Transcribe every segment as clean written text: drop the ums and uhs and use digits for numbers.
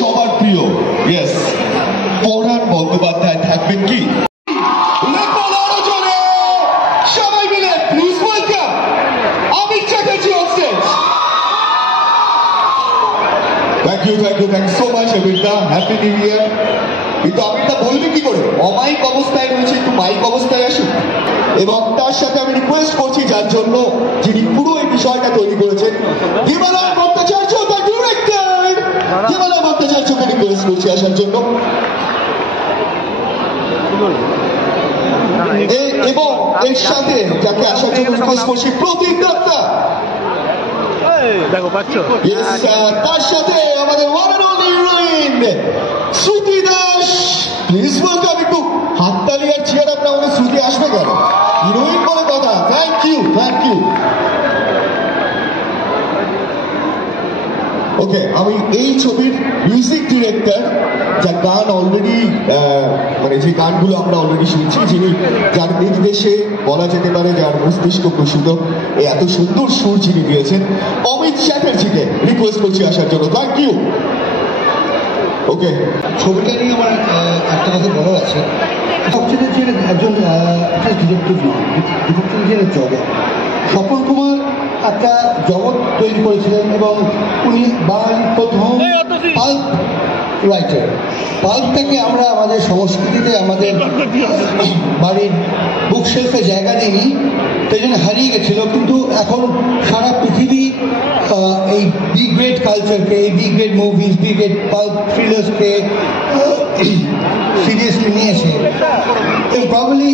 সবার প্রিয় ইয়েস পরাণ বন্দ্যোপাধ্যায় থাকবেন কি? সবাই মিলে please welcome Amir Chatterjee on stage. Thank you so much আমিরদা, হ্যাপি নিউ ইয়ার। কিন্তু আমিরদা বলবে কি করে, অমাইক অবস্থায় রয়েছে, একটু মাইক অবস্থায় আসুন। এবং তার সাথে আমি রিকোয়েস্ট করছি, যার জন্য যিনি পুরো এই বিষয়টা তৈরি করেছেন, দেবালয় ভট্টাচার্য দ্য ডিরেক্টর, দেবালয় ভট্টাচার্যকে রিকোয়েস্ট করছি আসার জন্য। এবং এর সাথে যাকে আসার জন্য রিকোয়েস্ট করছি, প্রতীক দত্তা। তার সাথে আমাদের one and only heroine Shruti Das. Please welcome. একটু হাততালি আর চেয়ার আপনার, আমাদের শ্রুতি আসবে কেন, হিরোইন বলে কথা। Thank you. ওকে, আমি এই ছবির মিউজিক ডিরেক্টর, যার গান অলরেডি মানে যে গানগুলো আমরা অলরেডি শুনছি, যিনি যার নির্দেশে বলা যেতে পারে যার মস্তিষ্ক প্রসূত এই এত সুন্দর সুর যিনি দিয়েছেন, অমিত চ্যাটার্জিকে রিকোয়েস্ট করছি আসার জন্য। Thank you. ওকে, ছবিটা নিয়ে আমার একটা কথা বলা আছে। সবচেয়ে যে একজন ডিটেকটিভ নয়, ডিটেকটিভের জগৎ। স্বপন কুমার একটা জগৎ তৈরি করেছিলেন এবং উনি বাঙালির প্রথম পাল্প রাইটার। পাল্পটাকে আমরা আমাদের সংস্কৃতিতে, আমাদের বাড়ির বুকশেলফে জায়গা দিইনি, তাই জন্য হারিয়ে গেছিল। কিন্তু এখন সারা পৃথিবী এই বি গ্রেড কালচারকে, এই B grade movies, B grade pulp থ্রিলার্সকে সিরিয়াসলি নিয়েছে। এবং প্রবলি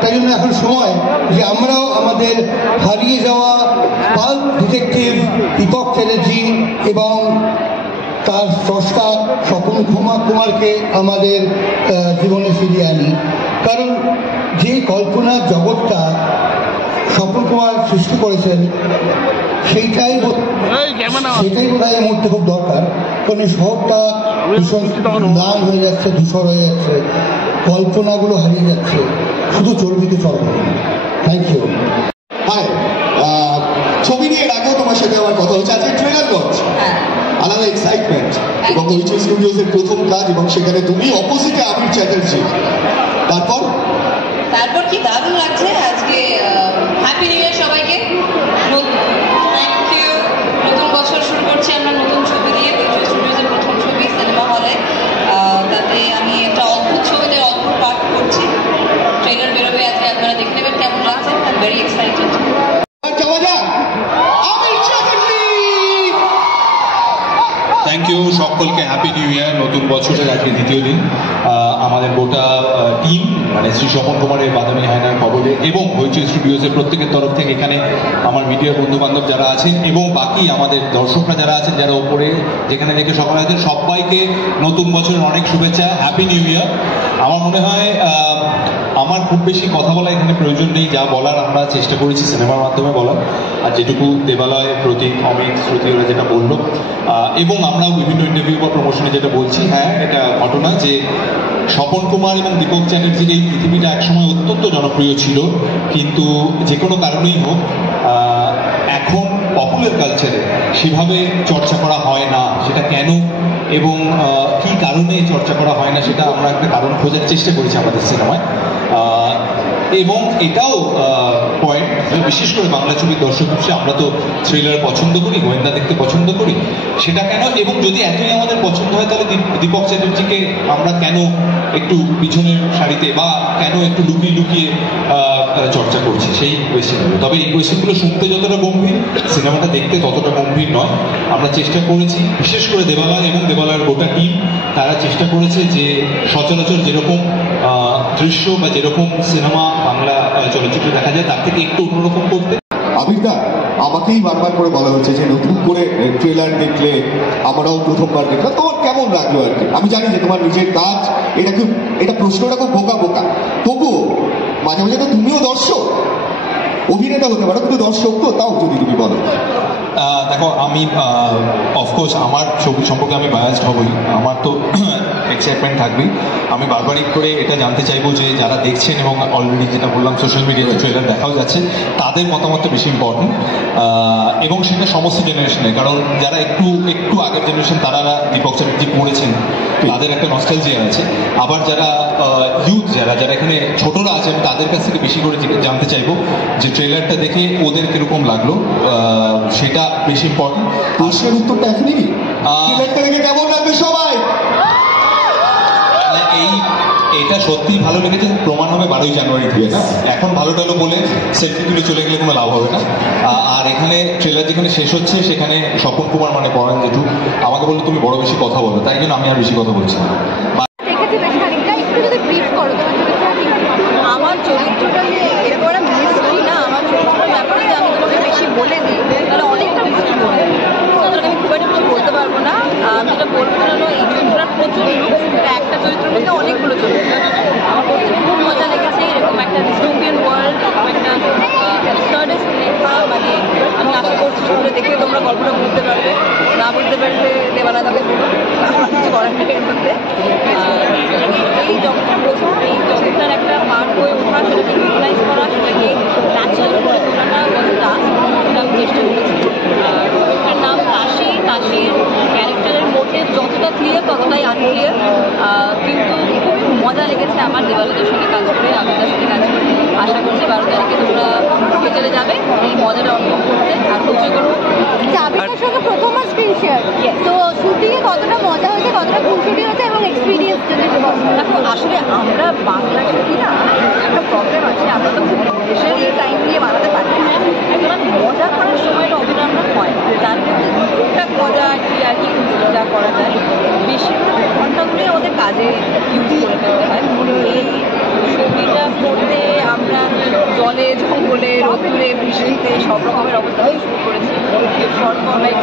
তাই জন্য এখন সময় যে আমরাও আমাদের হারিয়ে যাওয়া পাল্প ডিটেকটিভ দীপক চ্যাটার্জি এবং তার স্রষ্টা স্বপন কুমারকে আমাদের জীবনে ফিরিয়ে আনি। কারণ যে কল্পনার জগৎটা স্বপন কুমার সৃষ্টি করেছেন, সেইটাই বোধহয় এই মুহূর্তে খুব দরকার। কারণ এই শহরটা ভীষণ ম্লান হয়ে যাচ্ছে, ধূসর হয়ে যাচ্ছে, কল্পনাগুলো হারিয়ে যাচ্ছে, শুধু চর্বিতে চলবে। Thank you. হাই, ছবি নিয়ে আগেও তোমার সাথে আমার কথা হচ্ছে। আজকে ট্রেলার লঞ্চ, আলাদা এক্সাইটমেন্ট, এবং হইচই স্টুডিওজের প্রথম কাজ, এবং সেখানে তুমি অপোজিটে আমির চ্যাটার্জি। তারপর কি দারুণ লাগছে। আজকে হ্যাপি নিউ ইয়ার সবাইকে। Thank you. নতুন বছর শুরু করছি আমরা নতুন ছবি দিয়ে, হইচই স্টুডিওজের প্রথম ছবি সিনেমা হলে। তাতে আমি একটা অদ্ভুত ছবিতে অদ্ভুত পাঠ করছি। ট্রেলার বেরোবে আজকে, আপনারা দেখে নেবেন কেমন লাগছে। I am very excited. Thank you সকলকে, হ্যাপি নিউ ইয়ার। নতুন বছরের আজকে দ্বিতীয় দিন। আমাদের গোটা টিম, মানে শ্রী স্বপন কুমারের বাদামি হায়নার খবরে এবং হইচই স্টুডিওজের প্রত্যেকের তরফ থেকে, এখানে আমার মিডিয়ার বন্ধু বান্ধব যারা আছেন এবং বাকি আমাদের দর্শকরা যারা আছেন, যারা ওপরে যেখানে দেখে সকলে আছেন, সবাইকে নতুন বছরের অনেক শুভেচ্ছা, হ্যাপি নিউ ইয়ার। আমার মনে হয় আমার খুব বেশি কথা বলা এখানে প্রয়োজন নেই। যা বলার আমরা চেষ্টা করেছি সিনেমার মাধ্যমে বলার, আর যেটুকু দেবালয়, প্রতীক, অমিত, শ্রুতি ওরা যেটা বললো, এবং আমরাও বিভিন্ন ইন্টারভিউ বা প্রমোশনে যেটা বলছি, হ্যাঁ এটা ঘটনা যে স্বপন কুমার এবং দীপক চ্যাটার্জির এই পৃথিবীটা একসময় অত্যন্ত জনপ্রিয় ছিল, কিন্তু যে কোনো কারণেই হোক এখন পপুলার কালচারে সেভাবে চর্চা করা হয় না। সেটা কেন এবং কি কারণে চর্চা করা হয় না, সেটা আমরা একটা কারণ খোঁজার চেষ্টা করেছি আমাদের সিনেমায়। এবং এটাও পয়েন্ট, বিশেষ করে বাংলা ছবির দর্শক হিসেবে আমরা তো থ্রিলার পছন্দ করি, গোয়েন্দা দেখতে পছন্দ করি, সেটা কেন, এবং যদি এতই আমাদের পছন্দ হয় তাহলে দীপক চ্যাটার্জিকে আমরা কেন একটু পিছনের সারিতে বা কেন একটু লুকিয়ে লুকিয়ে চর্চা করছি, সেই কোয়েশ্চেনগুলো। তবে এই কোয়েশ্চেনগুলো শুনতে যতটা গম্ভীর, সিনেমাটা দেখতে ততটা গম্ভীর নয়। আমরা চেষ্টা করেছি, বিশেষ করে দেবালয় এবং দেবালয়ের গোটা টিম, তারা চেষ্টা করেছে যে সচরাচর যেরকম দৃশ্য বা যেরকম সিনেমা বাংলা চলচ্চিত্র দেখা যায় তার থেকে একটু অন্যরকম করতে। আবিরদা, আমাকেই বারবার করে বলা হচ্ছে যে নতুন করে ট্রেলার দেখলে, আমরাও প্রথমবার দেখলাম, তোমার কেমন লাগলো আর কি? আমি জানি যে তোমার নিজের কাজ, এটা প্রশ্নটা খুব বোকা বোকা, তবুও মাঝে মাঝে তো তুমিও দর্শক, অভিনেতা হতে পারো কিন্তু দর্শক তো, তাও যদি তুমি বলো। দেখো, আমি অফকোর্স আমার ছবি সম্পর্কে আমি বায়াসড হবই। আমার তো এক্সাইটমেন্ট থাকবেই। আমি বারবারই করে এটা জানতে চাইবো যে যারা দেখছেন এবং অলরেডি যেটা বললাম সোশ্যাল মিডিয়াতে ট্রেলার দেখাও যাচ্ছে, তাদের মতামতটা বেশি ইম্পর্টেন্ট, এবং সেটা সমস্ত জেনারেশনের। কারণ যারা একটু আগের জেনারেশন তারা দীপক চ্যাটার্জি করেছেন, তাদের একটা নস্টালজিয়া আছে। আবার যারা ইউথ যারা এখানে ছোটরা আছেন, তাদের কাছ থেকে বেশি করে জানতে চাইবো যে ট্রেলারটা দেখে ওদের কিরকম লাগলো, সেটা বেশি ইম্পর্টেন্ট। প্রশ্নের উত্তরটা এখনই ট্রেলারটা দেখে কেমন লাগবে সবাই? এটা সত্যিই ভালো লেগেছে, প্রমাণ হবে 12ই জানুয়ারি থেকে না। এখন ভালো টালো বলে সেলফি তুলে চলে গেলে কোনো লাভ হবে না। আর এখানে ট্রেলার যেখানে শেষ হচ্ছে সেখানে স্বপন কুমার মানে পরাণ জেঠু আমাকে বললো তুমি বড় বেশি কথা বলো, তাই জন্য আমি আর বেশি কথা বলছি না। আমার চরিত্রটা যে এরকম একটা মিস্ট্রি না, আমার চরিত্রের ব্যাপারে যে আমি তোমাকে বেশি বলে দিই তাহলে অনেকটা মিস্ট্রি বলে দিই, সুতরাং আমি খুব একটা বেশি বলতে পারবো না। আমি যেটা বলবো না, এই চরিত্রটা প্রচুর একটা চরিত্রের মধ্যে অনেকগুলো চরিত্র। আমার করতে খুব মজা লেগেছে। এরকম একটা ডিস্টোপিয়ান ওয়ার্ল্ড, এরকম একটা অ্যাবসার্ডিস্ট লেখা, মানে আমি আশা করছি শুনে দেখে তোমরা গল্পটা বুঝতে পারবে। না বুঝতে পারলে দেওয়ালা তাকে বলো, আমার কিছু করার নেই এর মধ্যে। এই জগৎটা প্রথম, এই জগৎটার একটা পার্ট হয়ে ওঠা, সেটাকে ইউটিলাইজ করা, সেটাকে ন্যাচারাল করে তোলাটা কতটা সেটা আমি চেষ্টা করেছি। চরিত্রের নাম তাশি। তাশির ক্যারেক্টারের মোটিভ যতটা ক্লিয়ার ততটাই আনক্লিয়ার, কিন্তু খুবই মজা লেগেছে আমার দেবালয়দের সঙ্গে কাজ করে, আবিদার সঙ্গে কাজ করে। আশা করছি 12 তারিখে তোমরা থিয়েটারে যাবে এই মজাটা অনুভব করতে, আর ধৈর্য করো। আবিদার সঙ্গে প্রথমবার স্ক্রিন শেয়ার, তো শুটিংয়ে কতটা মজা হয়েছে, কতটা খুনসুটি হয়েছে এবং এক্সপিরিয়েন্স যদি একটু বলো। দেখো, আসলে আমরা বাংলা ছবি না একটা প্রবলেম আছে, আমরা তো খুব স্পেশালি টাইম দিয়ে বানাতে পারি না। সুতরাং মজা করার সময়টা অতটা আমরা হয়, তার মধ্যে টুকটাক মজা আর কি যা করা যায়, বেশিরভাগ ঘন্টাগুলোই আমাদের কাজে ইউজ করে ফেলতে হয়। এই ছবিটা করতে আমরা জলে জঙ্গলে রোদ্দুরে বৃষ্টিতে সব রকমের অবস্থা শুরু করেছি। Short format